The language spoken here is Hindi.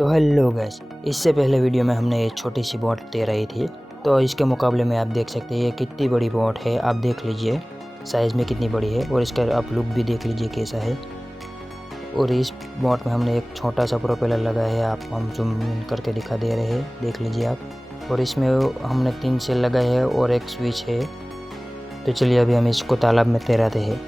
तो हेलो गैस, इससे पहले वीडियो में हमने ये छोटी सी बोट तैराई थी, तो इसके मुकाबले में आप देख सकते हैं ये कितनी बड़ी बोट है। आप देख लीजिए साइज़ में कितनी बड़ी है और इसका आप लुक भी देख लीजिए कैसा है। और इस बोट में हमने एक छोटा सा प्रोपेलर लगाया है, आप हम जूम करके दिखा दे रहे हैं, देख लीजिए आप। और इसमें हमने 3 सेल लगाए हैं और एक स्विच है। तो चलिए अभी हम इसको तालाब में तैराते हैं।